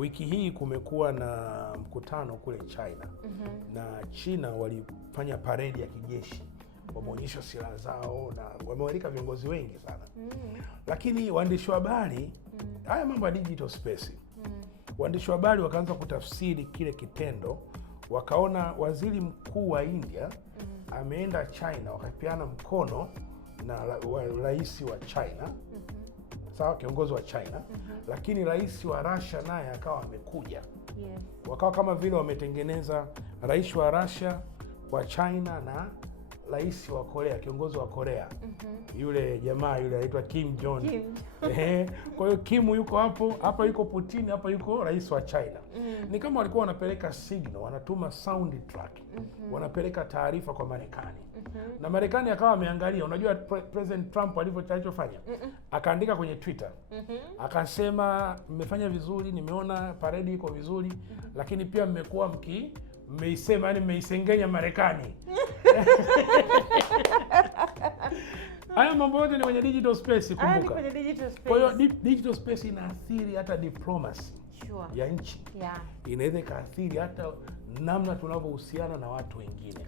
Wiki hii kumekuwa na mkutano kule China. Na China walifanya paredi ya kijeshi, wameonyesha silaha zao na wamewalika viongozi wengi sana. Lakini waandishi wa habari, haya mambo ya digital space, waandishi wa habari wakaanza kutafsiri kile kitendo, wakaona waziri mkuu wa India ameenda China, wakapeana mkono na rais wa China, sawa, kiongozi wa China, lakini rais wa Russia naye akawa amekuja. Wakawa kama vile wametengeneza rais wa Russia, wa China na rais wa Korea, kiongozi wa Korea. Yule jamaa yule anaitwa Kim Jong. Kwa hiyo Kim yuko hapo, hapa yuko Putin, hapa yuko rais wa China. Ni kama walikuwa wanapeleka signal, wanatuma sound track. Wanapeleka taarifa kwa Marekani. Na Marekani akawa ameangalia, unajua President Trump alivyofanya? Akaandika kwenye Twitter. Akasema mmefanya vizuri, nimeona paredi iko vizuri, lakini pia mmekuwa mmeisema, yani mmeisengenya Marekani. Haya mambo yote ni kwenye digital space, kumbuka. Kwa hiyo digital space inaathiri hata diplomacy ya nchi. Inaweza ikaathiri hata namna tunavyohusiana na watu wengine.